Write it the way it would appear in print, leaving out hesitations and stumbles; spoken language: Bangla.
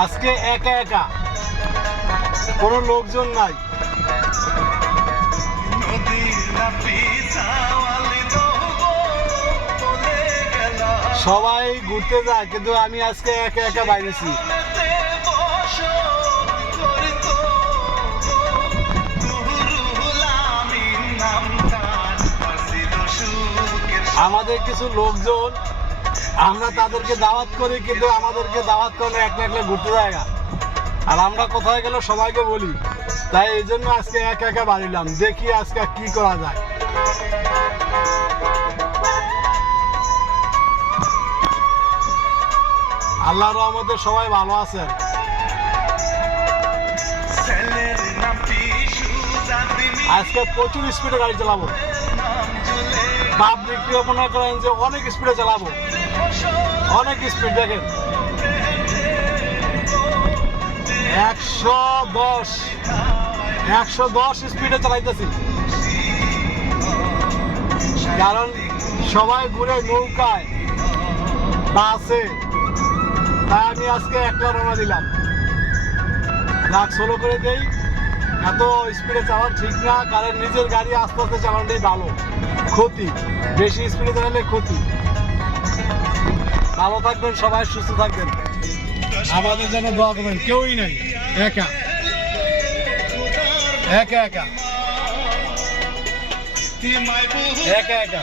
আজকে একা একা, কোনো লোকজন নাই। সবাই ঘুরতে যায়, কিন্তু আমি আজকে একা একা বাইরেছি। আমাদের কিছু লোকজন, আমরা তাদেরকে দাওয়াত করি, কিন্তু আমাদেরকে দাওয়াত করে একলা একলা ঘুরতে যায় না। আর আমরা কোথায় গেলে সবাইকে বলি, তাই এই জন্য আজকে একা একা বাড়িলাম, দেখি আজকে কি করা যায়। আল্লাহর রহমতে সবাই ভালো আছেন। আজকে প্রচুর স্পিডে গাড়ি চালাবো, পাবলিক মনে করেন যে অনেক স্পিডে চালাবো, অনেক স্পিড। দেখেন 110 স্পিডে চালাইতেছি, কারণ সবাই ঘুরে নৌকায় বাসে, তাই আমি আজকে একলা রওনা দিলাম। রাগ সোলো করে দেই, এত স্পিডে চালানো ঠিক না, কারণ নিজের গাড়ি আস্তে আস্তে চালানোটাই ভালো। ক্ষতি, বেশি স্পিডে চালালে ক্ষতি। ভালো থাকবেন সবাই, সুস্থ থাকবেন। আমাদের জন্য দোয়া করবেন। কেউই নাই, একা একা একা একা একা।